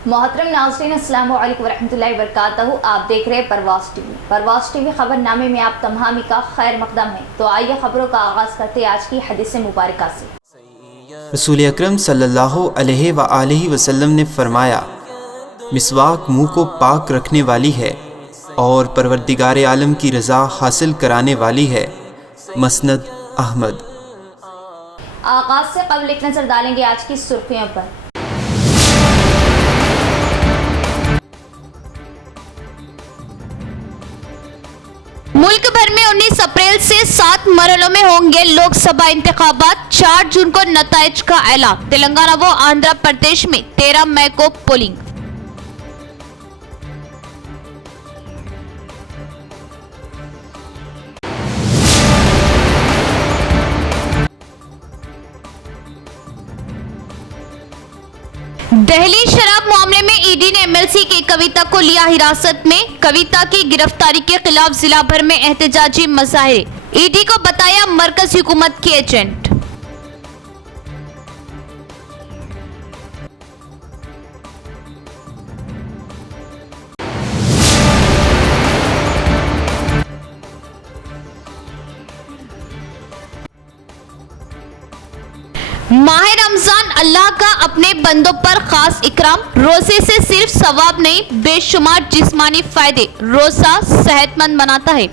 मोहतरम नाज़रीन, अस्सलामु अलैकुम वरहमतुल्लाहि वबरकातुहू। आप देख रहे हैं परवाज़ टीवी। परवाज़ टीवी खबरनामे में आप तमामी का खैर मकदम है। तो आइए खबरों का आगाज़ करते हैं आज की हदीस मुबारका से। रसूल अकरम सल्लल्लाहु अलैहि वसल्लम ने फरमाया, मिसवाक मुँह को पाक रखने वाली है और परवरदिगार आलम की रज़ा हासिल कराने वाली है। मसनद अहमद। आगाज़ से कबल एक नज़र डालेंगे आज की सुर्खियों पर। मुल्क भर में 19 अप्रैल से 7 मरहलों में होंगे लोकसभा इंतखाबात। 4 जून को नताइज का ऐलान। तेलंगाना व आंध्र प्रदेश में 13 मई को पोलिंग। दिल्ली शराब मामले में ईडी ने एमएलसी की कविता को लिया हिरासत में। कविता की गिरफ्तारी के खिलाफ जिला भर में एहतजाजी मुजाहरे। ईडी को बताया मरकजी हुकूमत के एजेंट। माह रमजान अल्लाह का अपने बंदों पर खास इकराम। रोजे से सिर्फ सवाब नहीं, बेशुमार जिस्मानी फायदे। रोजा सेहतमंद बनाता है।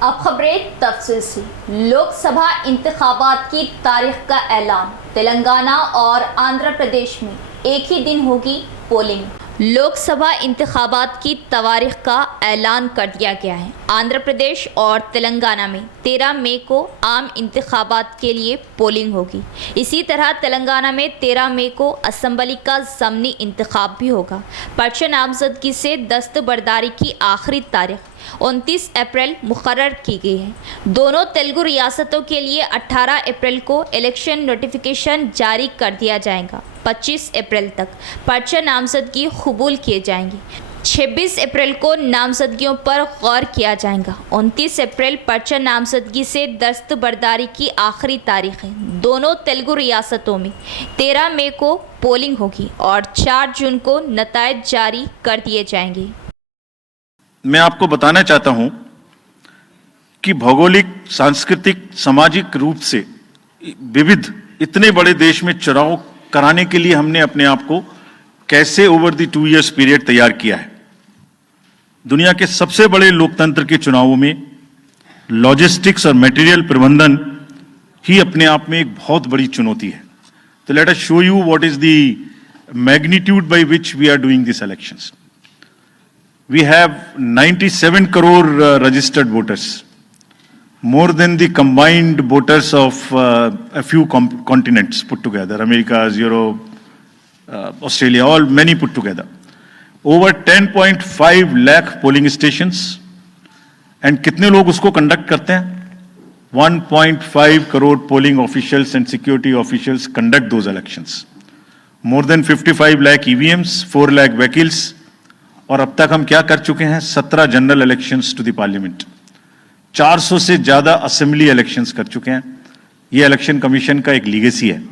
अब खबरें तफसील से। लोकसभा इंतखाबात की तारीख का ऐलान। तेलंगाना और आंध्र प्रदेश में एक ही दिन होगी पोलिंग। लोकसभा इंतखाबात की तारीख का ऐलान कर दिया गया है। आंध्र प्रदेश और तेलंगाना में 13 मई को आम इंतखाबात के लिए पोलिंग होगी। इसी तरह तेलंगाना में 13 मई को असम्बली का ज़मनी इंतखाब भी होगा। पर्चा नामजदगी से दस्तबरदारी की आखिरी तारीख 29 अप्रैल मुकर्रर की गई है। दोनों तेलुगु रियासतों के लिए 18 अप्रैल को इलेक्शन नोटिफिकेशन जारी कर दिया जाएगा। 25 अप्रैल तक पर्चा नामजदगी कबूल किए जाएंगे। 26 अप्रैल को नामजदगियों पर गौर किया जाएगा। 29 अप्रैल पर्चा नामजदगी से दस्तबरदारी की आखिरी तारीख है। दोनों तेलुगु रियासतों में 13 मई को पोलिंग होगी और 4 जून को नताइज जारी कर दिए जाएंगे। मैं आपको बताना चाहता हूं कि भौगोलिक, सांस्कृतिक, सामाजिक रूप से विविध इतने बड़े देश में चुनाव कराने के लिए हमने अपने आप को कैसे ओवर द 2 इयर्स पीरियड तैयार किया है। दुनिया के सबसे बड़े लोकतंत्र के चुनावों में लॉजिस्टिक्स और मटेरियल प्रबंधन ही अपने आप में एक बहुत बड़ी चुनौती है। तो let us show you what is the magnitude by which we are doing this elections. We have 97 crore registered voters, more than the combined voters of a few continents put together, America, Europe, Australia, all many put together. Over 10.5 lakh polling stations, and कितने लोग उसको conduct करते हैं? 1.5 crore polling officials and security officials conduct those elections. More than 55 lakh EVMs, 4 lakh vehicles. और अब तक हम क्या कर चुके हैं? 17 general elections to the parliament, 400 से ज्यादा असेंबली इलेक्शंस कर चुके हैं। ये इलेक्शन कमीशन का एक लीगेसी है।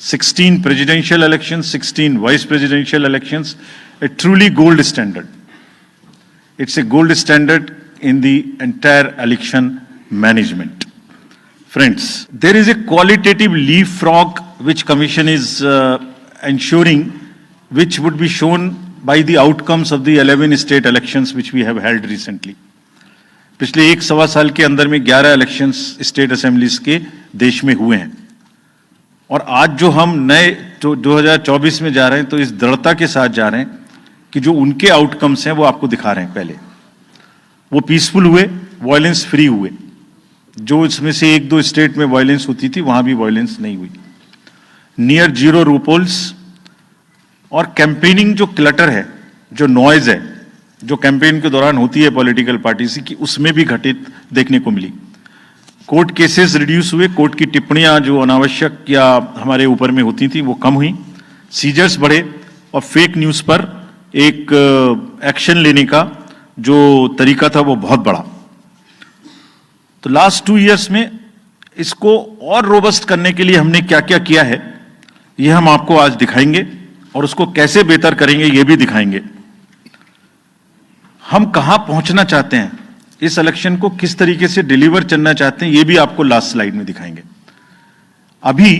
16 presidential elections, 16 vice presidential elections, a truly gold standard. It's a gold standard in the entire election management. Friends, there is a qualitative leapfrog which commission is ensuring, which would be shown by the outcomes of the 11 state elections which we have held recently. पिछले 1-1.25 साल के अंदर में 11 elections state assemblies के देश में हुए हैं। और आज जो हम नए 2024 में जा रहे हैं, तो इस दृढ़ता के साथ जा रहे हैं कि जो उनके आउटकम्स हैं वो आपको दिखा रहे हैं। पहले वो पीसफुल हुए, वायलेंस फ्री हुए। जो इसमें से 1-2 स्टेट में वायलेंस होती थी, वहां भी वायलेंस नहीं हुई। Near zero repolls. और कैंपेनिंग जो क्लटर है, जो नॉइज है, जो कैंपेन के दौरान होती है पॉलिटिकल पार्टी से, कि उसमें भी घटित देखने को मिली। कोर्ट केसेस रिड्यूस हुए। कोर्ट की टिप्पणियां जो अनावश्यक या हमारे ऊपर में होती थी वो कम हुई। सीजर्स बढ़े और फेक न्यूज पर एक एक्शन लेने का जो तरीका था वो बहुत बड़ा। तो लास्ट 2 इयर्स में इसको और रोबस्ट करने के लिए हमने क्या क्या किया है ये हम आपको आज दिखाएंगे और उसको कैसे बेहतर करेंगे ये भी दिखाएंगे। हम कहां पहुंचना चाहते हैं, इस इलेक्शन को किस तरीके से डिलीवर करना चाहते हैं, ये भी आपको लास्ट स्लाइड में दिखाएंगे। अभी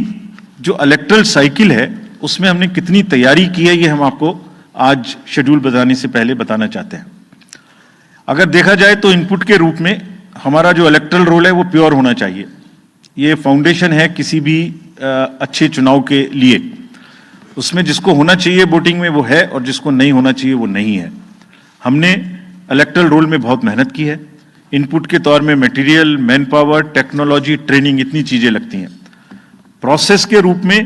जो इलेक्टरल साइकिल है उसमें हमने कितनी तैयारी की है ये हम आपको आज शेड्यूल बताने से पहले बताना चाहते हैं। अगर देखा जाए तो इनपुट के रूप में हमारा जो इलेक्टरल रोल है वो प्योर होना चाहिए। ये फाउंडेशन है किसी भी अच्छे चुनाव के लिए। उसमें जिसको होना चाहिए वोटिंग में वो है और जिसको नहीं होना चाहिए वो नहीं है। हमने इलेक्टरल रोल में बहुत मेहनत की है। इनपुट के तौर में material, man power, technology, training, इतनी चीजें लगती हैं। प्रोसेस के रूप में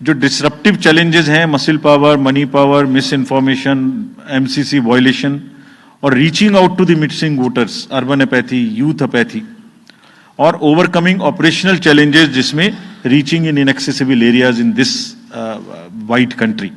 जो डिसरप्टिव चैलेंजेस हैं, muscle power, money power, misinformation, MCC violation और reaching out to the missing voters, urban apathy, youth apathy और ओवरकमिंग ऑपरेशनल चैलेंजेस जिसमें reaching in inaccessible areas in this wide country.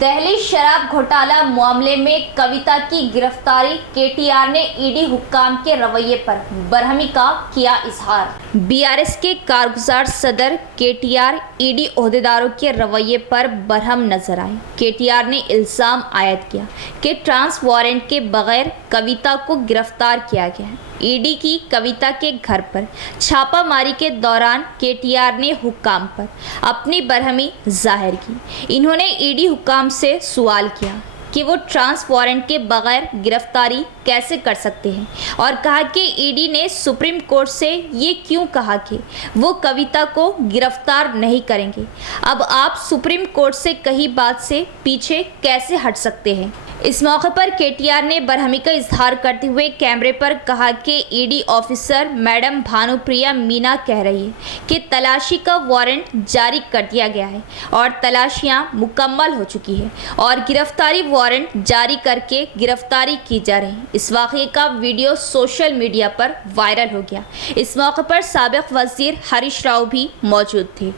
Delhi शराब घोटाला मामले में कविता की गिरफ्तारी, केटीआर ने ईडी हुक्काम के रवैये पर बरहमी का किया इजहार। बीआरएस के कारगुजार सदर केटीआर ईडी ओहदेदारों के रवैये पर बरहम नजर आए। केटीआर ने इल्जाम आयद किया कि ट्रांस वारंट के बगैर कविता को गिरफ्तार किया गया है। ईडी की कविता के घर पर छापामारी के दौरान केटीआर ने हुक्काम पर अपनी बरहमी जाहिर की। इन्होंने ईडी हुक्काम से सवाल किया कि वो ट्रांस वारंट के बगैर गिरफ्तारी कैसे कर सकते हैं और कहा कि ईडी ने सुप्रीम कोर्ट से ये क्यों कहा कि वो कविता को गिरफ्तार नहीं करेंगे। अब आप सुप्रीम कोर्ट से कही बात से पीछे कैसे हट सकते हैं। इस मौके पर केटीआर ने बरहमी का इजहार करते हुए कैमरे पर कहा कि ED officer madam Bhanupriya Meena कह रही है कि तलाशी का वारंट जारी कर दिया गया है और तलाशियां मुकम्मल हो चुकी है और गिरफ्तारी वारंट जारी करके गिरफ्तारी की जा रही है। इस वाक़ये का वीडियो सोशल मीडिया पर वायरल हो गया। इस मौके पर साबिक वजीर हरीश राव भी मौजूद थे।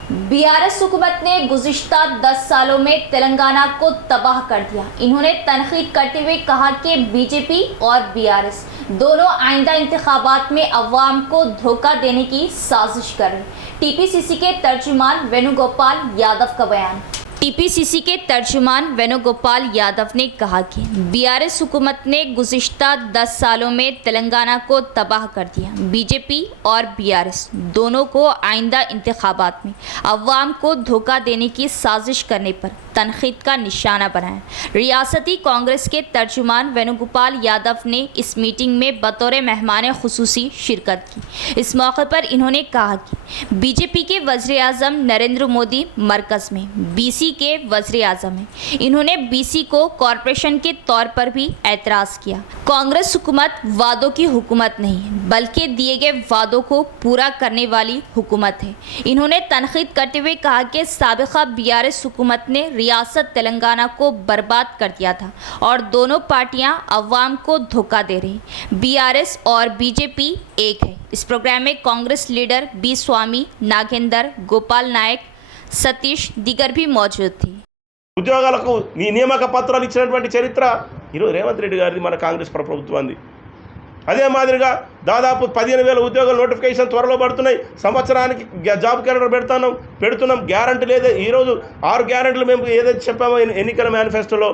बीआरएस हुकूमत ने गुज़िश्ता 10 सालों में तेलंगाना को तबाह कर दिया। इन्होंने तनकीद करते हुए कहा कि बीजेपी और बीआरएस दोनों आइंदा इंतखाबात में अवाम को धोखा देने की साजिश कर रहे। टीपीसीसी के तर्जुमान वेणुगोपाल यादव का बयान। टीपीसीसी के तर्जुमान वेणुगोपाल यादव ने कहा कि बीआरएस हुकूमत ने गुज़िश्ता 10 सालों में तेलंगाना को तबाह कर दिया। बीजेपी और बीआरएस दोनों को आइंदा इंतखाबात में अवाम को धोखा देने की साजिश करने पर तनकीद का निशाना बनाया। रियासती कांग्रेस के तर्जुमान वेणुगोपाल यादव ने इस मीटिंग में बतौर मेहमान खुसूसी शिरकत की। इस मौके पर इन्होंने कहा कि बीजेपी के वज़ीर आज़म नरेंद्र मोदी मरकज़ में बीसी के वज़ीर आज़म हैं। इन्होंने बीसी को कॉरपोरेशन के तौर पर भी एतराज़ किया। कांग्रेस हुकूमत वादों की हुकूमत नहीं है बल्कि दिए गए वादों को पूरा करने वाली हुकूमत है। इन्होंने तनकीद करते हुए कहा कि साबिक़ा बीआरएस हुकूमत ने रियासत तेलंगाना को बर्बाद कर दिया था और दोनों पार्टियां अवाम को धोखा दे रही। बीआरएस और बीजेपी एक है। इस प्रोग्राम में कांग्रेस लीडर बी स्वामी, नागेंदर, गोपाल नायक, सतीश दिगर भी मौजूद थे। ఉద్యోగాలకు నియామక పత్రాలు ఇచ్చినటువంటి చరిత్ర ఈరోజు రేవంత్ రెడ్డి గారిది, మన కాంగ్రెస్ ప్రభుత్వాన్ని. అదే మాదిరిగా దాదాపు 15,000 ఉద్యోగాల నోటిఫికేషన్ త్వరలో పడుతున్నాయి. సంవత్సరానికి జాబ్ క్యాలెండర్ పెడుతున్నాం. గ్యారంటీ లేదు. ఈరోజు 6 గ్యారంటీలు మేము ఏదైతే చెప్పామో ఎన్నికల మేనిఫెస్టోలో,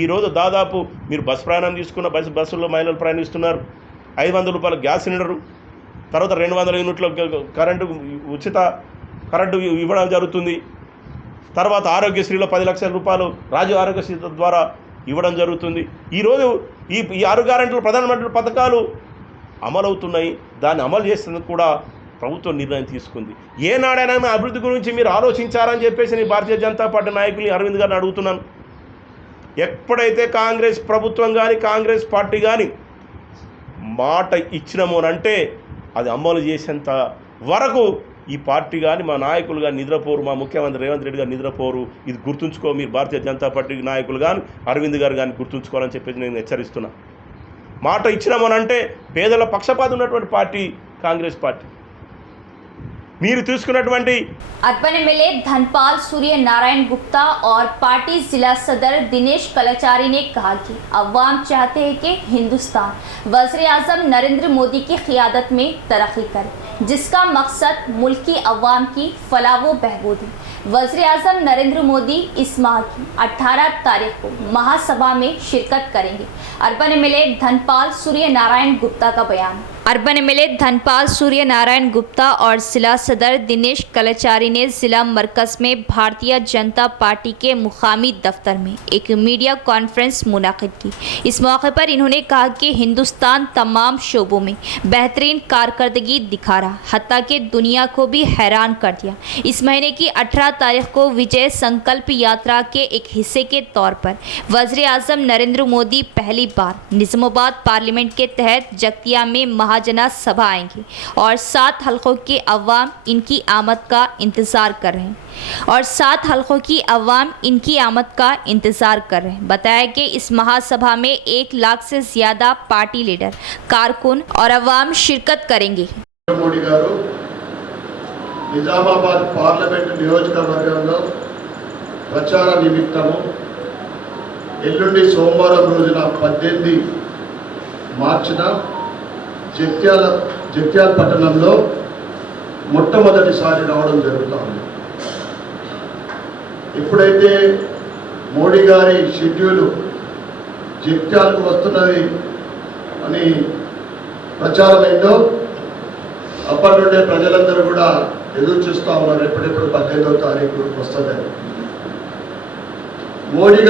ఈరోజు దాదాపు మీరు బస్ ప్రయాణం తీసుకున్న బస్సుల్లో మహిళలు ప్రయాణిస్తున్నారు. 500 రూపాయల గ్యాస్ సిలిండరు, తర్వాత 200 యూనిట్ల కరెంటు ఉచిత కరెంటు ఇవ్వడం జరుగుతుంది. తర్వాత ఆరోగ్యశ్రీలో 10 లక్షల రూపాయలు రాజీవ్ ఆరోగ్యశ్రీ ద్వారా ఇవ్వడం జరుగుతుంది. ఈరోజు ఈ 6 గ్యారెంటీలు ప్రధానమంత్రి పథకాలు అమలవుతున్నాయి. దాన్ని అమలు చేసేందుకు కూడా ప్రభుత్వం నిర్ణయం తీసుకుంది. ఏనాడైనా అభివృద్ధి గురించి మీరు ఆలోచించారని చెప్పేసి నేను భారతీయ జనతా పార్టీ నాయకులు అరవింద్ గారిని అడుగుతున్నాను. ఎప్పుడైతే కాంగ్రెస్ ప్రభుత్వం కానీ కాంగ్రెస్ పార్టీ కానీ మాట ఇచ్చినామోనంటే అది అమలు చేసేంత వరకు ఈ పార్టీ కానీ మా నాయకులు కానీ నిద్రపోరు. మా ముఖ్యమంత్రి రేవంత్ రెడ్డి గారు నిద్రపోరు. ఇది గుర్తుంచుకో, మీరు భారతీయ జనతా పార్టీ నాయకులు కానీ అరవింద్ గారు కానీ గుర్తుంచుకోవాలని చెప్పేసి నేను హెచ్చరిస్తున్నా. మాట ఇచ్చినామనంటే పేదల పక్షపాతం ఉన్నటువంటి పార్టీ కాంగ్రెస్ పార్టీ. మీరు తీసుకున్నటువంటి अर्बन एमएलए धनपाल सूर्य नारायण गुप्ता और पार्टी जिला सदर दिनेश कलाचारी ने कहा कि अवाम चाहते हैं कि हिंदुस्तान वज़ीर आज़म नरेंद्र मोदी की क़ियादत में तरक्की करे, जिसका मकसद मुल्क की अवाम की फलाह व बहबूद है। वज़ीर आज़म नरेंद्र मोदी इस माह की 18 तारीख को महासभा में शिरकत करेंगे। अर्बन एमएलए धनपाल सूर्य नारायण गुप्ता का बयान। अर्बन एमएलए धनपाल सूर्य नारायण गुप्ता और जिला सदर दिनेश कलाचारी ने जिला मरकज में भारतीय जनता पार्टी के मुकामी दफ्तर में एक मीडिया कॉन्फ्रेंस मुनाकिद की। इस मौके पर इन्होंने कहा कि हिंदुस्तान तमाम शोबों में बेहतरीन कारकर्दगी दिखा रहा, हत्ता कि दुनिया को भी हैरान कर दिया। इस महीने की 18 तारीख को विजय संकल्प यात्रा के एक हिस्से के तौर पर वज़ीर आज़म नरेंद्र मोदी पहली बार निज़ामाबाद पार्लियामेंट के तहत जगतिया में महाजना सभा आएंगे और 7 हलकों के अवाम इनकी आमद का इंतज़ार कर रहे हैं बताया कि इस महासभा में 1 लाख से ज़्यादा पार्टी लीडर, कारकुन और अवाम शिरकत करेंगे। మోడీ గారు నిజామాబాద్ పార్లమెంటు నియోజకవర్గంలో ప్రచార నిమిత్తము ఎల్లుండి సోమవారం రోజున 18 మార్చిన జగిత్యాల పట్టణంలో మొట్టమొదటిసారి రావడం జరుగుతుంది. ఎప్పుడైతే మోడీ గారి షెడ్యూల్ జగిత్యాలకు వస్తున్నది అని ప్రచారమైందో అప్పటి నుండే ప్రజలందరూ కూడా ఎదురు చూస్తూ ఉన్నారు, ఎప్పుడెప్పుడు 18వ తారీఖు వస్తుందని. మోడీ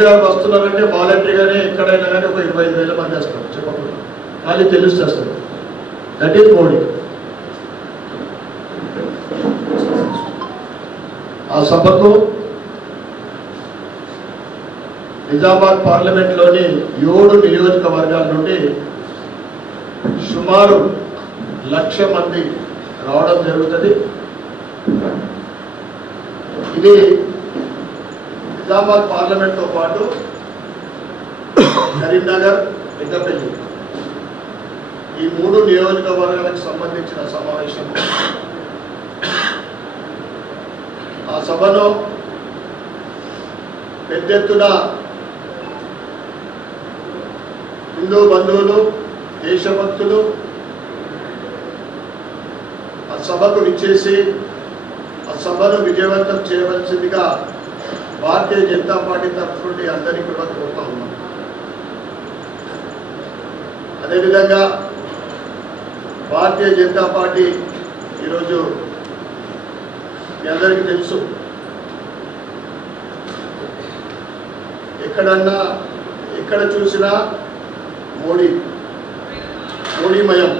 గారు వస్తున్నారంటే వాలంటరీగానే ఎక్కడైనా కానీ ఒక 25,000 మంది వస్తారు, చెప్పకుండా వాళ్ళు తెలుస్తుంది. That is Modi. ఆ సభకు నిజామాబాద్ పార్లమెంట్లోని 7 నియోజకవర్గాల నుండి సుమారు 1,00,000 మంది రావడం జరుగుతుంది. ఇది నిజామాబాద్ పార్లమెంట్తో పాటు కరీంనగర్, పెద్దపల్లి ఈ 3 నియోజకవర్గాలకు సంబంధించిన సమావేశం. ఆ సభలో పెద్ద ఎత్తున హిందూ బంధువులు, దేశభక్తులు ఆ సభకు విచ్చేసి ఆ సభను విజయవంతం చేయవలసిందిగా భారతీయ జనతా పార్టీ తరఫు నుండి అందరికీ కూడా కోరుతా ఉన్నాం. అదేవిధంగా భారతీయ జనతా పార్టీ ఈరోజు మీ అందరికీ తెలుసు, ఎక్కడ చూసినా మోడీమయం.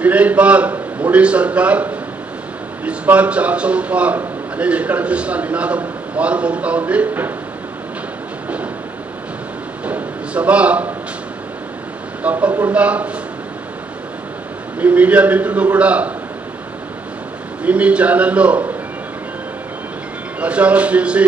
फिर एक बार मोदी सरकार, इस बार 400 पार అనేది ఎక్కడ చూసినా నినాదం మారుమోగుతా ఉంది. ఈ సభ తప్పకుండా మీ మీడియా మిత్రులు కూడా మీ ఛానల్లో ప్రచారం చేసి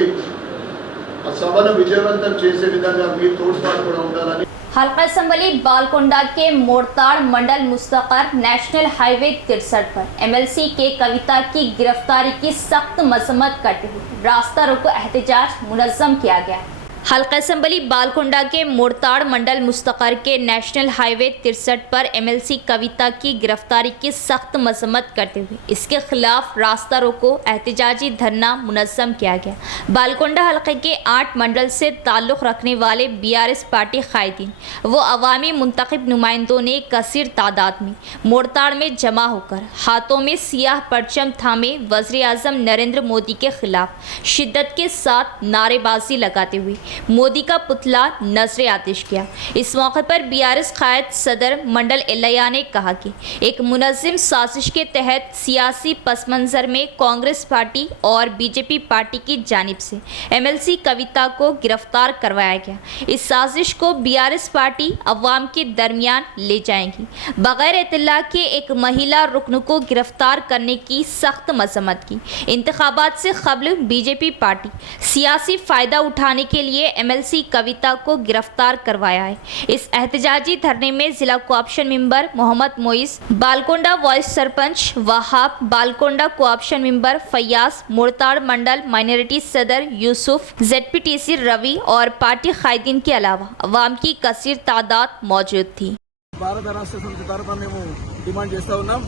ఆ సభను విజయవంతం చేసే విధంగా మీ తోడ్పాటు కూడా ఉండాలని. हल्का असम्बली बालकोंडा के मोड़ताड़ मंडल मुस्तकर नेशनल हाईवे 63 पर एमएलसी के कविता की गिरफ्तारी की सख्त मजम्मत करते हुए रास्ता रोको एहतजाज मुनज़्ज़म किया गया। हल्का असम्बली बालकोंडा के मोड़ताड़ मंडल मुस्तकर के नेशनल हाईवे 63 पर एमएलसी कविता की गिरफ्तारी की सख्त मजम्मत करते हुए इसके खिलाफ रास्ता रोको एहतजाजी धरना मुनज़्ज़म किया गया। बालकोंडा हल्के के 8 मंडल से ताल्लुक़ रखने वाले बीआरएस पार्टी कायदीन व अवामी मुंतखब नुमाइंदों ने कसीर तादाद में मोड़ताड़ में जमा होकर हाथों में सियाह परचम थामे वज़ीर आज़म नरेंद्र मोदी के खिलाफ शिद्दत के साथ नारेबाजी लगाते हुए मोदी का पुतला नजर आतिश किया। इस मौके पर बीआरएस कायद सदर मंडल एलैया ने कहा कि एक मुनज़्ज़म साजिश के तहत सियासी पस मंज़र में कांग्रेस पार्टी और बीजेपी पार्टी की जानिब से एमएलसी कविता को गिरफ्तार करवाया गया। इस साजिश को बीआरएस पार्टी अवाम के दरमियान ले जाएगी। बगैर इत्तला के एक महिला रुकन को गिरफ्तार करने की सख्त मजम्मत की। इंतखाबात से कबल बीजेपी पार्टी सियासी फ़ायदा उठाने के लिए लिए एमएलसी कविता को गिरफ्तार करवाया है। इस एहतजाजी धरने में जिला co-option member Mohammed Moiz, Balkonda vice sarpanch Wahab, Balkonda co-option member Faiyaz, Mortad mandal minority सदर यूसुफ, जेडपीटीसी रवि और पार्टी कायदीन के अलावा अवाम की कसीर तादाद मौजूद थी। భారత రాష్ట్ర సమితి తరఫున మేము డిమాండ్ చేస్తూ ఉన్నాం.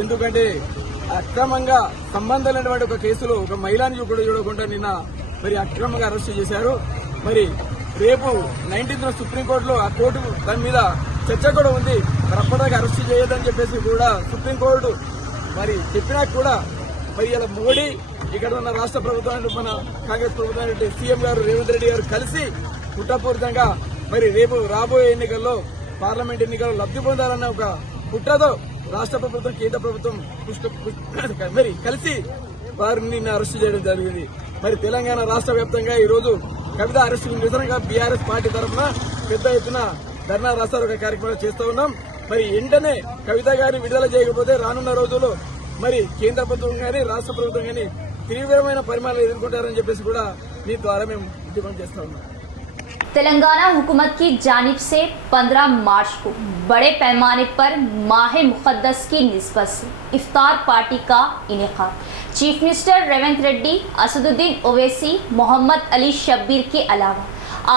ఎందుకంటే అక్రమంగా సంబంధం లేనటువంటి ఒక కేసులో ఒక మహిళని కూడా చూడకుండా నిన్న మరి అక్రమంగా అరెస్టు చేశారు. మరి రేపు 19th సుప్రీంకోర్టులో ఆ కోర్టు దాని మీద చర్చ కూడా ఉంది. మరి అప్పటిదాకా అరెస్టు చేయొద్దని చెప్పేసి కూడా సుప్రీంకోర్టు మరి చెప్పినా కూడా మరి ఇలా మోడీ ఇక్కడ ఉన్న రాష్ట్ర ప్రభుత్వాన్ని మన కాంగ్రెస్ ప్రభుత్వాన్ని సీఎం గారు రేవంత్ రెడ్డి గారు కలిసి కుట్రపూరితంగా మరి రేపు రాబోయే ఎన్నికల్లో పార్లమెంట్ ఎన్నికల్లో లబ్ధి పొందాలన్న ఒక కుట్రతో రాష్ట్ర ప్రభుత్వం కేంద్ర ప్రభుత్వం మరి కలిసి వారిని నిన్న అరెస్టు చేయడం జరిగింది. మరి తెలంగాణ రాష్ట్ర వ్యాప్తంగా ఈ రోజు కవిత అరెస్టు నిరసనగా బీఆర్ఎస్ పార్టీ తరఫున పెద్ద ఎత్తున ధర్నా రాస్తారోకో కార్యక్రమాలు చేస్తూ ఉన్నాం. మరి వెంటనే కవిత గారిని విడుదల చేయకపోతే రానున్న రోజుల్లో మరి కేంద్ర ప్రభుత్వం కానీ రాష్ట్ర ప్రభుత్వం కానీ తీవ్రమైన పరిమాణాలు ఎదుర్కొంటారని చెప్పేసి కూడా దీని ద్వారా మేము డిమాండ్ చేస్తా ఉన్నాం. तेलंगाना हुकूमत की जानिब से 15 मार्च को बड़े पैमाने पर माह मुक़द्दस की निस्बत से इफ्तार पार्टी का इनेकाद। चीफ मिनिस्टर रेवंत रेड्डी, असदुद्दीन ओवैसी, मोहम्मद अली शब्बीर के अलावा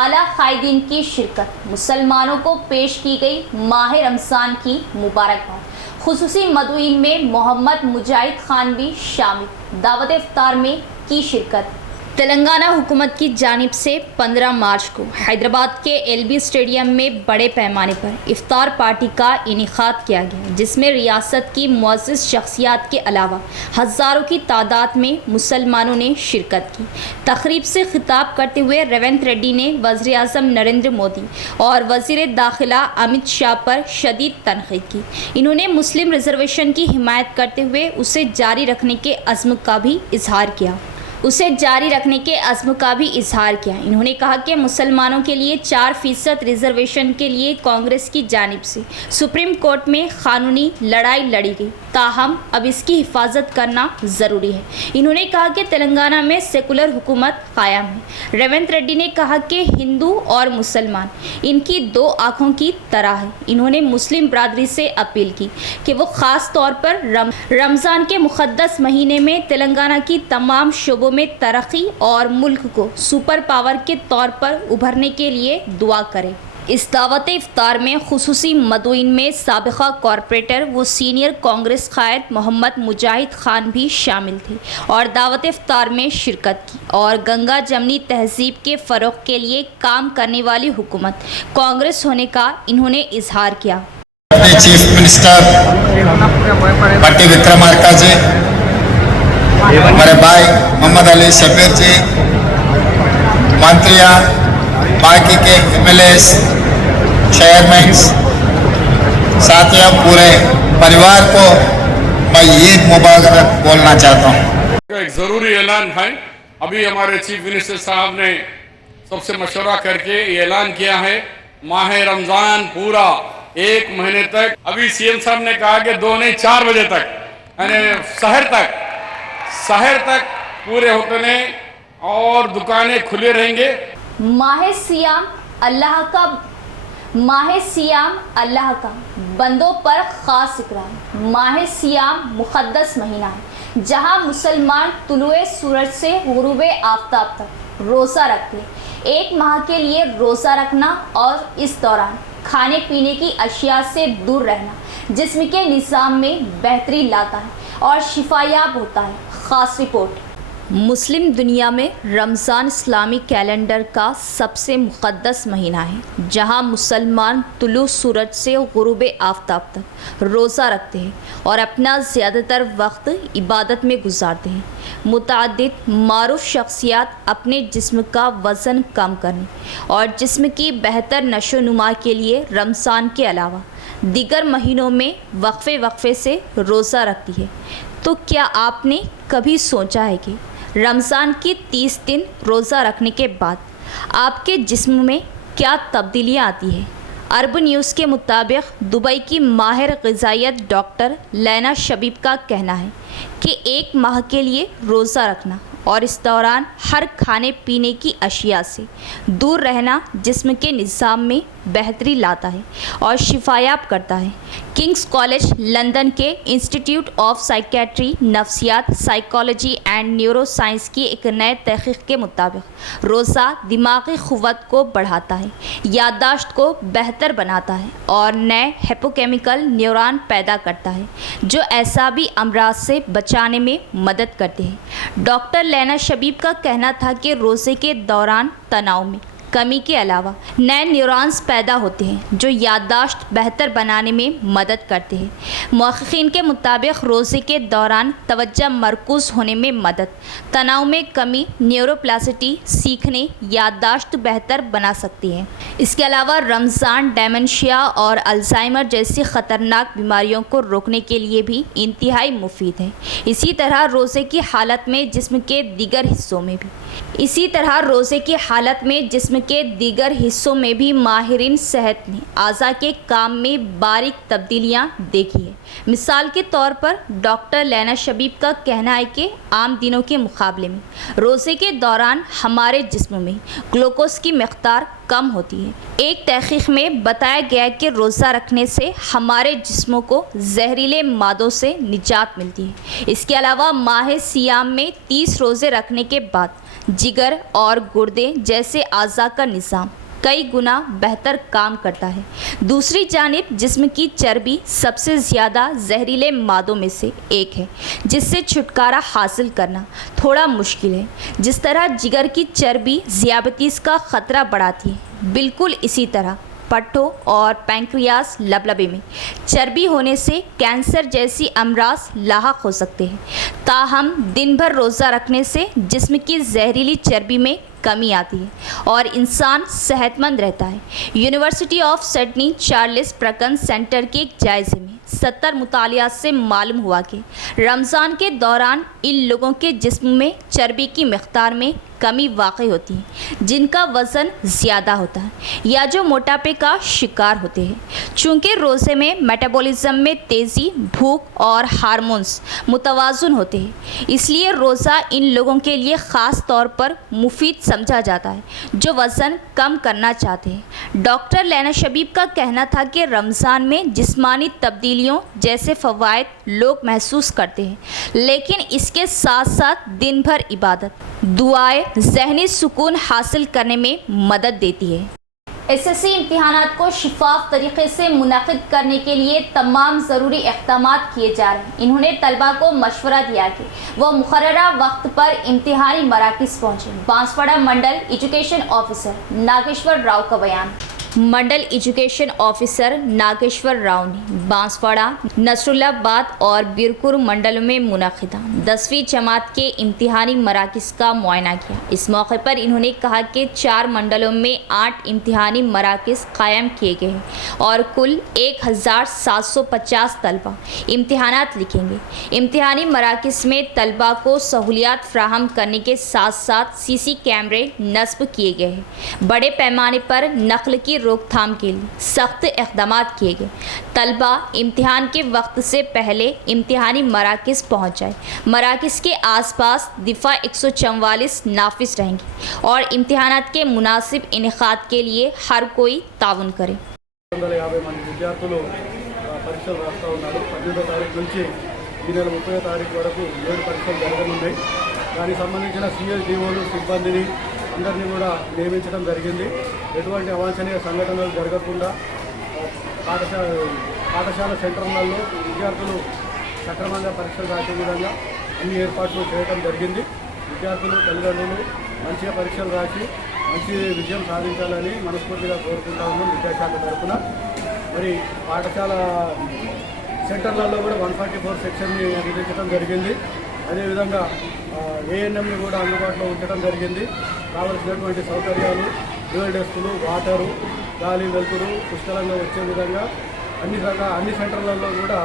आला कायदीन की शिरकत, मुसलमानों को पेश की गई माह रमज़ान की मुबारकबाद। खुसूसी मदुईन में मोहम्मद मुजाहिद खान भी शामिल, दावत इफ्तार में की शिरकत। तेलंगाना हुकूमत की जानिब से 15 मार्च को हैदराबाद के एलबी स्टेडियम में बड़े पैमाने पर इफ्तार पार्टी का इनेकाद किया गया, जिसमें रियासत की मुअज़्ज़िज़ शख्सियात के अलावा हज़ारों की तादाद में मुसलमानों ने शिरकत की। तकरीब से खिताब करते हुए रेवंत रेड्डी ने वज़ीर आज़म नरेंद्र मोदी और वज़ीर दाखिला अमित शाह पर शदीद तनक़ीद की। इन्होंने मुस्लिम रिजर्वेशन की हिमायत करते हुए उसे जारी रखने के अज़्म का भी इजहार किया। इन्होंने कहा कि मुसलमानों के लिए 4% रिजर्वेशन के लिए कांग्रेस की जानिब से सुप्रीम कोर्ट में कानूनी लड़ाई लड़ी गई, ताहम अब इसकी हिफाजत करना ज़रूरी है। इन्होंने कहा कि तेलंगाना में सेकुलर हुकूमत कायम है। रेवंत रेड्डी ने कहा कि हिंदू और मुसलमान इनकी दो आँखों की तरह है। इन्होंने मुस्लिम बरादरी से अपील की कि वो ख़ास तौर पर रमज़ान के मुक़द्दस महीने में तेलंगाना की तमाम शोबों में तरक्की और मुल्क को सुपर पावर के तौर पर उभरने के लिए दुआ करें। इस दावत इफ्तार में खुसूसी मदुईन में साबिक़ा कॉरपोरेटर व सीनियर कांग्रेस कायद मोहम्मद मुजाहिद खान भी शामिल थे और दावत इफ्तार में शिरकत की और गंगा जमनी तहजीब के फ़रोग़ के लिए काम करने वाली हुकूमत कांग्रेस होने का इन्होंने इजहार किया। चीफ मिनिस्टर भट्टी विक्रमार्का जी, हमारे भाई मोहम्मद अली शब्बीर जी, मंत्रियां, बाकी के एमएलएस, चेयरमैन, साथियों, पूरे परिवार को मैं ईद मुबारक बोलना चाहता हूँ। एक ज़रूरी ऐलान है। अभी हमारे चीफ मिनिस्टर साहब ने सबसे मशवरा करके ये ऐलान किया है, माह रमज़ान पूरा 1 महीने तक। अभी सीएम साहब ने कहा कि 2 नहीं 4 बजे तक, यानी शहर तक पूरे होटलें और दुकानें खुले रहेंगे। माह सियाम अल्लाह का बंदों पर ख़ास इकराम। माह सियाम मुक़द्दस महीना है जहां मुसलमान तुलुए सूरज से गुरूब आफ्ताब तक रोज़ा रखते हैं। 1 माह के लिए रोज़ा रखना और इस दौरान खाने पीने की अशिया से दूर रहना जिस्म के निज़ाम में बेहतरी लाता है और शिफायाब होता है। ख़ास रिपोर्ट। मुस्लिम दुनिया में रमज़ान इस्लामी कैलेंडर का सबसे मुक़द्दस महीना है जहां मुसलमान तुलू सूरज से गुरूब आफ्ताब तक रोज़ा रखते हैं और अपना ज़्यादातर वक्त इबादत में गुजारते हैं। मुतअद्दिद मारूफ शख्सियात अपने जिस्म का वज़न कम करने और जिस्म की बेहतर नशोनुमा के लिए रमज़ान के अलावा दीगर महीनों में वक्फे से रोज़ा रखती है। तो क्या आपने कभी सोचा है कि रमज़ान की 30 दिन रोज़ा रखने के बाद आपके जिस्म में क्या तब्दीलियाँ आती है? अरब न्यूज़ के मुताबिक दुबई की माहिर ग़िज़ाइयत डॉक्टर लैना शबीब का कहना है कि एक माह के लिए रोज़ा रखना और इस दौरान हर खाने पीने की अशिया से दूर रहना जिस्म के निज़ाम में बेहतरी लाता है और शिफायाब करता है। किंग्स कॉलेज लंदन के इंस्टीट्यूट ऑफ साइकेट्री, नफ्सियात, साइकोलॉजी एंड न्यूरो साइंस की एक नए तहक़ीक़ के मुताबिक रोज़ा दिमागी क़ुव्वत को बढ़ाता है, याददाश्त को बेहतर बनाता है और नए हिप्पोकैम्पिकल न्यूरॉन पैदा करता है जो ऐसाबी अमराज से बचाने में मदद करते हैं। डॉक्टर लेना शबीब का कहना था कि रोज़े के दौरान तनाव में कमी के अलावा नए न्यूरॉन्स पैदा होते हैं जो याददाश्त बेहतर बनाने में मदद करते हैं। मुहक़्क़ीन के मुताबिक रोज़े के दौरान तवज्जो मरकूज़ होने में मदद, तनाव में कमी, न्यूरोप्लास्टिसिटी सीखने, याददाश्त बेहतर बना सकती है। इसके अलावा रमज़ान डेमेंशिया और अल्ज़ाइमर जैसी ख़तरनाक बीमारियों को रोकने के लिए भी इंतहाई मुफीद है। इसी तरह रोज़े की हालत में जिस्म के दीगर हिस्सों में भी माहिरीन सेहत ने आज़ा के काम में बारीक तब्दीलियां देखी है। मिसाल के तौर पर डॉक्टर लेना शबीब का कहना है कि आम दिनों के मुकाबले में रोज़े के दौरान हमारे जिस्म में ग्लूकोज की मिक़दार कम होती है। एक तहक़ीक़ में बताया गया है कि रोज़ा रखने से हमारे जिस्मों को जहरीले मादों से निजात मिलती है। इसके अलावा माह सियाम में 30 रोज़े रखने के बाद जिगर और गुर्दे जैसे आज़ा का निज़ाम कई गुना बेहतर काम करता है। दूसरी जानिब जिस्म की चर्बी सबसे ज़्यादा जहरीले मादों में से एक है जिससे छुटकारा हासिल करना थोड़ा मुश्किल है। जिस तरह जिगर की चर्बी ज़ियाबतीस का ख़तरा बढ़ाती है, बिल्कुल इसी तरह पट्टों और पैंक्रियास लबलबे में चर्बी होने से कैंसर जैसी अमराज लाहक हो सकते हैं। ताहम दिन भर रोज़ा रखने से जिस्म की जहरीली चर्बी में कमी आती है और इंसान सेहतमंद रहता है। University of Sydney Charles Perkins centre के एक जायज़े में 70 मुतालियात से मालूम हुआ कि रमज़ान के दौरान इन लोगों के जिस्म में चर्बी की मिक़दार में कमी वाक़ई होती है जिनका वज़न ज़्यादा होता है या जो मोटापे का शिकार होते हैं। चूँकि रोज़े में मेटाबॉलिज़्म में तेज़ी, भूख और हार्मोन्स मुतवाज़ुन होते हैं, इसलिए रोज़ा इन लोगों के लिए ख़ास तौर पर मुफीद समझा जाता है जो वज़न कम करना चाहते हैं। डॉक्टर लेना शबीब का कहना था कि रमज़ान में जिस्मानी तब्दीलियों जैसे फ़वाइद लोग महसूस करते हैं, लेकिन इसके साथ साथ दिन भर इबादत, दुआएं ज़हनी सुकून हासिल करने में मदद देती है। एसएससी इम्तिहानात को शिफाफ तरीके से मुनक़िद करने के लिए तमाम ज़रूरी इक़दामात किए जा रहे हैं। इन्होंने तलबा को मशवरा दिया कि वह मुक़र्ररा वक्त पर इम्तिहानी मराकिज़ पहुँचे। बांसवाड़ा मंडल एजुकेशन ऑफिसर नागेश्वर राव का बयान। मंडल एजुकेशन ऑफिसर नागेश्वर राव ने बांसवाड़ा, नसरुल्लाबाद और बिरकुर मंडलों में मुनक़िदा 10वीं जमात के इम्तिहानी मराकिज़ का मुआयना किया। इस मौके पर इन्होंने कहा कि 4 मंडलों में 8 इम्तिहानी मराकिज़ कायम किए गए हैं और कुल 1750 तलबा इम्तिहानात लिखेंगे। इम्तिहानी मराकिज़ में तलबा को सहूलियात फ़राहम करने के साथ साथ सीसी कैमरे नस्ब किए गए हैं। बड़े पैमाने पर नक़ल की रोकथाम के लिए सख्त इक़दामात किए गए। तलबा इम्तिहान के वक्त से पहले इम्तिहानी मराकिज़ पहुँच जाए। मराकिज़ के आसपास दिफ़ा 144 नाफिज रहेंगी और इम्तिहानात के मुनासिब इनेकाद के लिए हर कोई ताउन करे। 150 మంది విద్యార్థులు పరీక్షలు రాస్తూ ఉన్నారు. 18వ తారీఖు నుంచి ఈ నెల 30వ తారీఖు వరకు 7 పరీక్షలు జరగనున్నాయి. దానికి సంబంధించిన సిఎస్డిఓలు సిబ్బందిని అందరినీ కూడా నియమించడం జరిగింది. ఎటువంటి అవాంఛనీయ సంఘటనలు జరగకుండా పాఠశాల సెంటర్లలో విద్యార్థులు సక్రమంగా పరీక్షలు రాసే విధంగా అన్ని ఏర్పాట్లు చేయడం జరిగింది. విద్యార్థులు తల్లిదండ్రులు మంచిగా పరీక్షలు రాసి మంచి విజయం సాధించాలని మనస్ఫూర్తిగా కోరుకుంటా ఉన్నాం విద్యాశాఖ తరఫున. మరి పాఠశాల సెంటర్లలో కూడా 144 సెక్షన్ని విధించడం జరిగింది. అదేవిధంగా ఏఎన్ఎంని కూడా అందుబాటులో ఉంచడం జరిగింది. కావలసినటువంటి సౌకర్యాలు, డ్యూయల్ డెస్కులు, వాటరు, గాలి వెలుతురు పుష్కలంగా వచ్చే విధంగా అన్ని సెంటర్లలో కూడా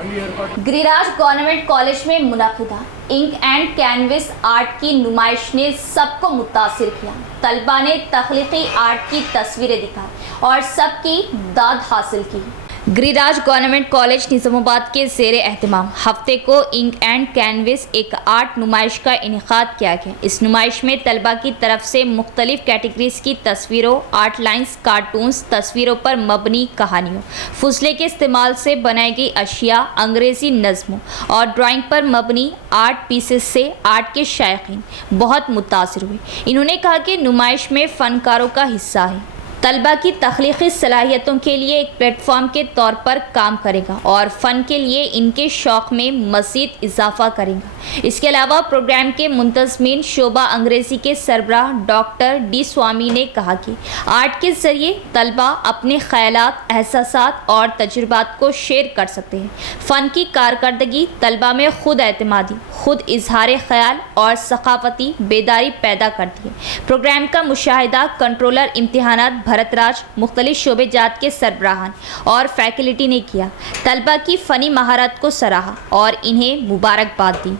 అన్ని ఏర్పాట్లు. गिरिराज गवर्नमेंट कॉलेज में मुनक़िदा इंक एंड कैनविस आर्ट की नुमाइश ने सबको मुतासिर किया। तलबा ने तख्लीकी आर्ट की तस्वीरें दिखाई और सबकी दाद हासिल की। गिरिराज गवर्नमेंट कॉलेज निजामाबाद के ज़ेर एहतमाम हफ्ते को इंक एंड कैनविस एक आर्ट नुमाइश का इनेकाद किया गया। इस नुमाइश में तलबा की तरफ से मुख्तलिफ कैटेगरीज की तस्वीरों, आर्ट लाइन्स, कार्टून्स, तस्वीरों पर मबनी कहानियों, फुजले के इस्तेमाल से बनाई गई अशिया, अंग्रेज़ी नज़्मों और ड्राइंग पर मबनी आर्ट पीसेस से आर्ट के शायकीन बहुत मुतासिर हुए। इन्होंने कहा कि नुमाइश में फ़नकारों का हिस्सा है, तलबा की तख्लीकी सलाहियतों के लिए एक प्लेटफॉर्म के तौर पर काम करेगा और फ़न के लिए इनके शौक़ में मज़ीद इजाफ़ा करेगा। इसके अलावा प्रोग्राम के मुंतज़मीन शोबा अंग्रेज़ी के सरबराह डॉक्टर डी स्वामी ने कहा कि आर्ट के ज़रिए तलबा अपने ख़यालात, एहसासात और तजुर्बात को शेयर कर सकते हैं। फ़न की कारकर्दगी तलबा में खुद एतमादी, खुद इजहार ख्याल और सकाफ़ती बेदारी पैदा करती है। प्रोग्राम का मुशाहिदा कंट्रोलर इम्तिहानात भरतराज, मुख्तलिफ शोबे जात के सरबराहान और फैकल्टी ने किया। तलबा की फ़नी महारत को सराहा और इन्हें मुबारकबाद दी।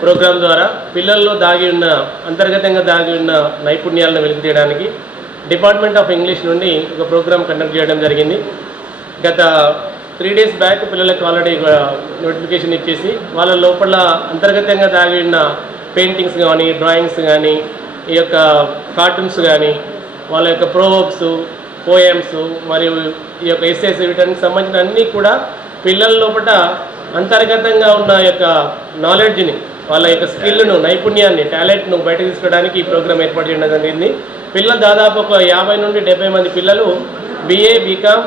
ప్రోగ్రాం ద్వారా పిల్లల్లో దాగి ఉన్న అంతర్గతంగా దాగి ఉన్న నైపుణ్యాలను వెలికి తీయడానికి డిపార్ట్మెంట్ ఆఫ్ ఇంగ్లీష్ నుండి ఒక ప్రోగ్రాం కండక్ట్ చేయడం జరిగింది. గత 3 days బ్యాక్ పిల్లలకు ఆల్రెడీ నోటిఫికేషన్ ఇచ్చేసి వాళ్ళ లోపల అంతర్గతంగా దాగి ఉన్న పెయింటింగ్స్ కానీ, డ్రాయింగ్స్ కానీ, ఈ యొక్క కార్టూన్స్ కానీ, వాళ్ళ యొక్క ప్రోవర్బ్స్, పోయమ్స్ మరియు ఈ యొక్క ఎస్సేస్ వీటికి సంబంధించిన అన్నీ కూడా పిల్లల లోపల అంతర్గతంగా ఉన్న యొక్క నాలెడ్జ్ని, వాళ్ళ యొక్క స్కిల్ను, నైపుణ్యాన్ని, టాలెంట్ను బయటకు తీసుకోవడానికి ఈ ప్రోగ్రాం ఏర్పాటు చేయడం జరిగింది. పిల్లలు దాదాపు ఒక 50 నుండి 70 మంది పిల్లలు BA, BCom,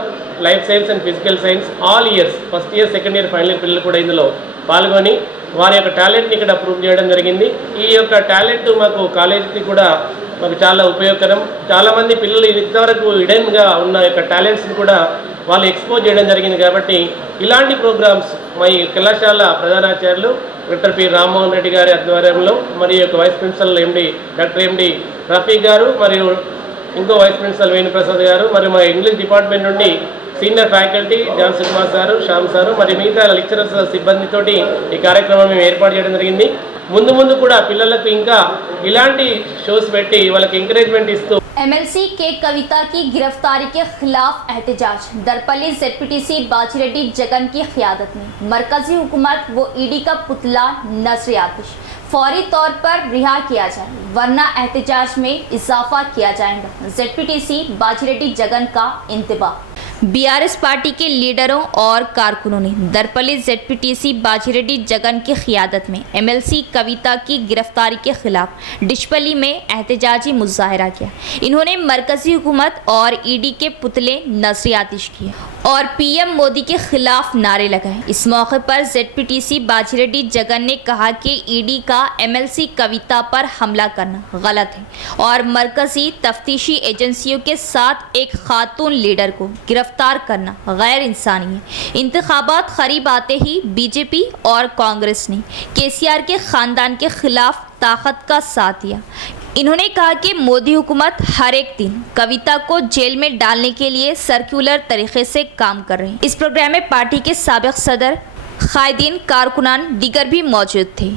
life science and physical science all years, first year, second year, final year పిల్లలు కూడా ఇందులో పాల్గొని వారి యొక్క టాలెంట్ని ఇక్కడ ప్రూవ్ చేయడం జరిగింది. ఈ యొక్క టాలెంట్ మాకు కాలేజీకి కూడా మాకు చాలా ఉపయోగకరం. చాలామంది పిల్లలు ఇంతవరకు హిడెన్గా ఉన్న యొక్క టాలెంట్స్ని కూడా వాళ్ళు ఎక్స్పోజ్ చేయడం జరిగింది. కాబట్టి ఇలాంటి ప్రోగ్రామ్స్ మా ఈ కళాశాల ప్రధానాచార్యులు డాక్టర్ పి రామ్మోహన్ రెడ్డి గారి ఆధ్వర్యంలో మరియు యొక్క vice principal doctor MD Rafiq గారు మరియు ఇంకో వైస్ ప్రిన్సిపల్ వేణుప్రసాద్ గారు మరియు మా ఇంగ్లీష్ డిపార్ట్మెంట్ నుండి senior faculty Johnson Kumar sir, Shyam sir మరియు మిగతా లెక్చరర్స్ సిబ్బందితోటి ఈ కార్యక్రమం మేము ఏర్పాటు చేయడం జరిగింది. ముందు కూడా పిల్లలకు ఇంకా ఇలాంటి షోస్ పెట్టి వాళ్ళకి ఎంకరేజ్మెంట్ ఇస్తూ MLC के कविता की गिरफ्तारी के खिलाफ एहतजाज। दरपल्ली ZPTC बाजीरेड्डी जगन की क़यादत में मरकजी हुकूमत व ED का पुतला नसर आतिश फौरी तौर पर रिहा किया जाए वरना एहतजाज में इजाफा किया जाएगा। ZPTC बाजीरेड्डी जगन का इंतबाह। BRS पार्टी के लीडरों और कारकुनों ने दरपल्ली ZPTC बाजीरेड्डी जगन की क़यादत में MLC कविता की गिरफ्तारी के खिलाफ डिशपल्ली में एहतजाजी मुजाहरा किया। इन्होंने मरकजी हुकूमत और ED के पुतले नसर आतिश किए और PM मोदी के खिलाफ नारे लगाए। इस मौके पर ZPTC बाजीरेड्डी जगन ने कहा कि ED का MLC कविता पर हमला करना गलत है और मरकजी तफ्तीशी एजेंसियों के साथ एक खातून लीडर को गिरफ्तार करना गैर इंसानी है। इंतखाबात करीब आते ही बीजेपी और कांग्रेस ने KCR के ख़ानदान के खिलाफ ताकत का साथ दिया। इन्होंने कहा कि मोदी हुकूमत हर एक दिन कविता को जेल में डालने के लिए सर्कुलर तरीके से काम कर रहे हैं। इस प्रोग्राम में पार्टी के साबिक सदर, कायदीन, कारकुनान दीगर भी मौजूद थे।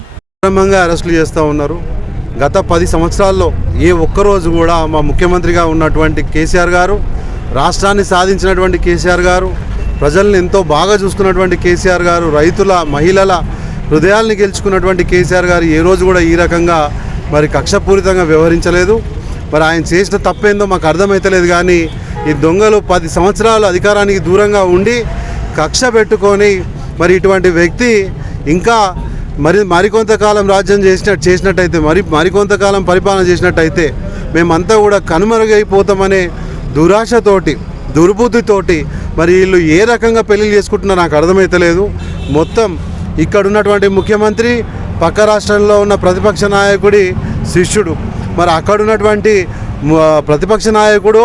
అక్రమంగా అరెస్టులు చేస్తూ ఉన్నారు. గత 10 సంవత్సరాల్లో ఏ ఒక్కరోజు కూడా మా ముఖ్యమంత్రిగా ఉన్నటువంటి కేసీఆర్ గారు, రాష్ట్రాన్ని సాధించినటువంటి కేసీఆర్ గారు, ప్రజల్ని ఎంతో బాగా చూసుకున్నటువంటి కేసీఆర్ గారు, రైతుల, మహిళల హృదయాల్ని గెలుచుకున్నటువంటి కేసీఆర్ గారు ఏ రోజు కూడా ఈ రకంగా మరి కక్షపూరితంగా వ్యవహరించలేదు. మరి ఆయన చేసిన తప్పేందో మాకు అర్థమైతలేదు. కానీ ఈ దొంగలు 10 సంవత్సరాలు అధికారానికి దూరంగా ఉండి కక్ష పెట్టుకొని మరి ఇటువంటి వ్యక్తి ఇంకా మరికొంతకాలం రాజ్యం చేసినట్టయితే మరికొంతకాలం పరిపాలన చేసినట్టయితే మేమంతా కూడా కనుమరుగైపోతామనే దురాశతోటి, దుర్బుద్ధితోటి మరి వీళ్ళు ఏ రకంగా పెళ్లిళ్ళు చేసుకుంటున్నారో నాకు అర్థమైతలేదు. మొత్తం ఇక్కడ ఉన్నటువంటి ముఖ్యమంత్రి పక్క రాష్ట్రంలో ఉన్న ప్రతిపక్ష నాయకుడి శిష్యుడు. మరి అక్కడ ఉన్నటువంటి ప్రతిపక్ష నాయకుడు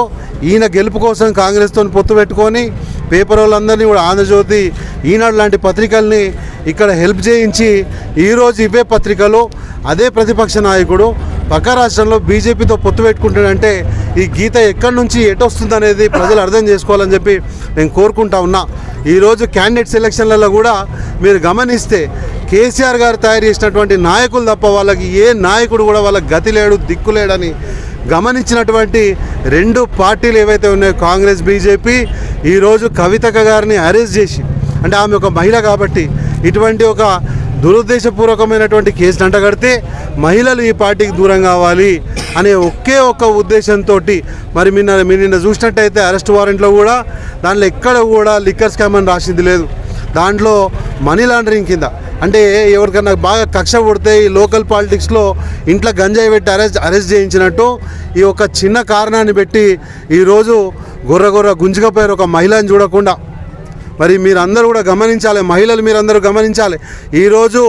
ఈయన గెలుపు కోసం కాంగ్రెస్తో పొత్తు పెట్టుకొని పేపర్ వాళ్ళందరినీ కూడా ఆంధ్రజ్యోతి, ఈనాడు లాంటి పత్రికల్ని ఇక్కడ హెల్ప్ చేయించి ఈరోజు ఇవే పత్రికలు అదే ప్రతిపక్ష నాయకుడు పక్క రాష్ట్రంలో బీజేపీతో పొత్తు పెట్టుకుంటాడంటే ఈ గీత ఎక్కడి నుంచి ఎటొస్తుందనేది ప్రజలు అర్థం చేసుకోవాలని చెప్పి నేను కోరుకుంటా ఉన్నా. ఈరోజు క్యాండిడేట్ సెలక్షన్లలో కూడా మీరు గమనిస్తే కేసీఆర్ గారు తయారు చేసినటువంటి నాయకులు తప్ప వాళ్ళకి ఏ నాయకుడు కూడా వాళ్ళకి గతి లేడు, దిక్కు లేడని గమనించినటువంటి 2 పార్టీలు ఏవైతే ఉన్నాయో కాంగ్రెస్, బీజేపీ, ఈరోజు కవితక్క గారిని అరెస్ట్ చేసి, అంటే ఆమె ఒక మహిళ కాబట్టి ఇటువంటి ఒక దురుద్దేశపూర్వకమైనటువంటి కేసును అంటగడితే మహిళలు ఈ పార్టీకి దూరం కావాలి అనే ఒకే ఒక్క ఉద్దేశంతో మరి మీరు నిన్న చూసినట్టయితే అరెస్ట్ వారెంట్లో కూడా దాంట్లో ఎక్కడ కూడా లిక్కర్ స్కామ్ అని రాసింది లేదు. దాంట్లో మనీ లాండరింగ్ కింద, అంటే ఎవరికన్నా బాగా కక్ష పుడితే ఈ లోకల్ పాలిటిక్స్లో ఇంట్లో గంజాయి పెట్టి అరెస్ట్ చేయించినట్టు ఈ ఒక చిన్న కారణాన్ని పెట్టి ఈరోజు గొర్ర గుంజుకపోయారు ఒక మహిళని చూడకుండా. మరి మీరందరూ కూడా గమనించాలి, మహిళలు మీరందరూ గమనించాలి. ఈరోజు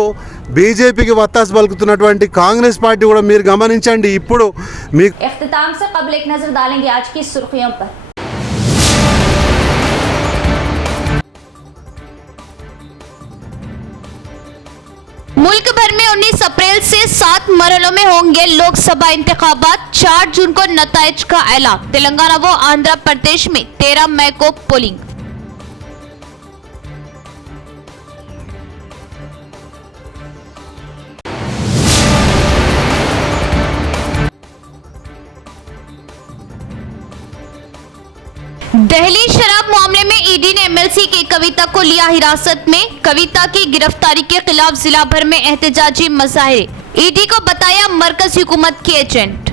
బీజేపీకి వత్తాసు పలుకుతున్నటువంటి కాంగ్రెస్ పార్టీ కూడా మీరు గమనించండి. ఇప్పుడు మీకు इख्तिताम से कबल एक नजर डालेंगे आज की सुर्खियों पर। मुल्क भर में 19 अप्रैल से 7 मरहलों में होंगे लोकसभा इंतखाबात। 4 जून को नताइज का ऐलान। तेलंगाना व आंध्र प्रदेश में 13 मई को पोलिंग। दिल्ली शराब मामले में ईडी ने एमएलसी की कविता को लिया हिरासत में। कविता की गिरफ्तारी के खिलाफ जिला भर में एहतजाजी मुजाहरे। ईडी को बताया मरकजी हुकूमत की एजेंट।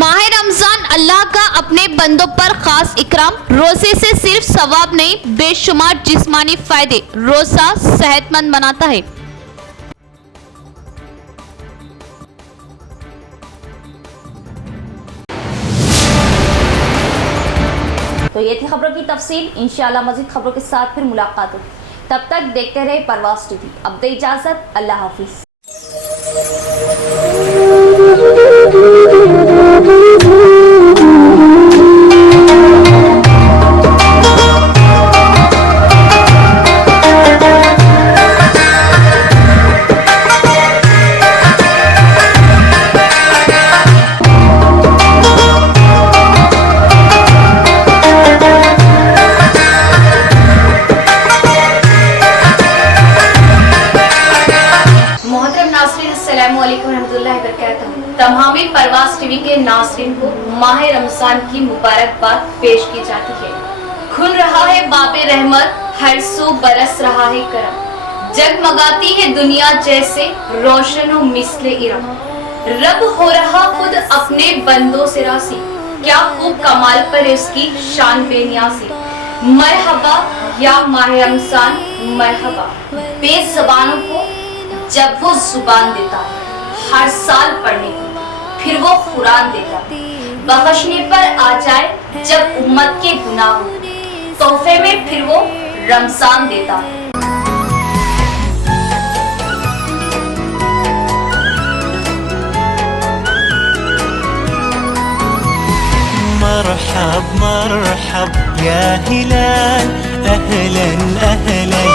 माह रमजान अल्लाह का अपने बंदों पर खास इकराम। रोजे से सिर्फ सवाब नहीं, बेशुमार जिस्मानी फायदे। रोजा सेहतमंद बनाता है। तो ये थी खबरों की तफसील। इंशाअल्लाह मजीद खबरों के साथ फिर मुलाकात होगी। तब तक देखते रहे परवास टीवी। अब दे इजाजत, अल्लाह हाफिज। तमामी परवास टीवी के नाज़रीन को माह रमजान की मुबारकबाद पेश की जाती है। खुल रहा है बाबे रहमत, हर सू बरस रहा है करम। जगमगाती है दुनिया जैसे रोशन व मिस्ले इरम। रब हो रहा खुद अपने बंदों से रासी, क्या खूब कमाल पर इसकी शान बेनियासी। मरहबा या माह रमजान मरहबा, बेज़बानों को जब वो जुबान देता है हर साल पढ़ने को, फिर वो कुरान देता, बख्शने पर आ जाए जब उम्मत के गुनाह हो, तोहफे में फिर वो रमजान देता। मरहब मरहब या हिलाल, अहलन अहलन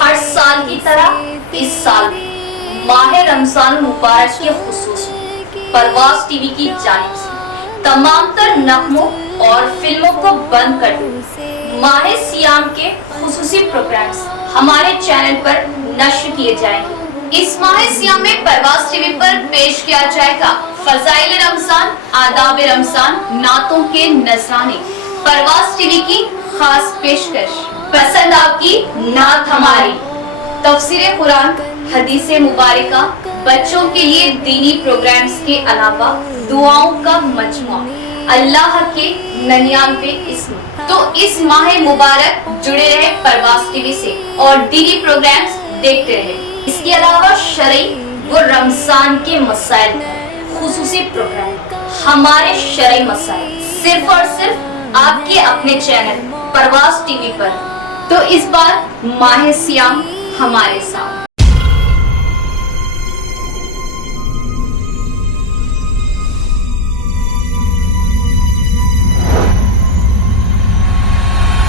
हर साल की तरह इस साल माह रमजान मुबारक के खुसूस परवास टीवी की जानिब से तमाम तर नगमों और फिल्मों को बंद कर माह सियाम के खुसूसी प्रोग्राम्स हमारे चैनल पर नश्र किए जाएंगे। इस माह सियाम में परवास टीवी पर पेश किया जाएगा फजाइल रमजान, आदाब रमजान, नातों के नजराने। परवास टीवी की खास पेशकश, पसंद आपकी नात हमारी। तफसीर कुरान, हदीस मुबारका, बच्चों के लिए दीनी प्रोग्राम्स के अलावा दुआओं का मजमुआ, अल्लाह के 99 इस्म। तो इस माह मुबारक जुड़े रहे परवास टीवी से और दीनी प्रोग्राम्स देखते रहे। इसके अलावा शरई व रमजान के मसाइल खुसूसी प्रोग्राम, हमारे शरई मसाइल सिर्फ और सिर्फ आपके अपने चैनल परवास टीवी पर। तो इस बार माह सियाम हमारे साथ।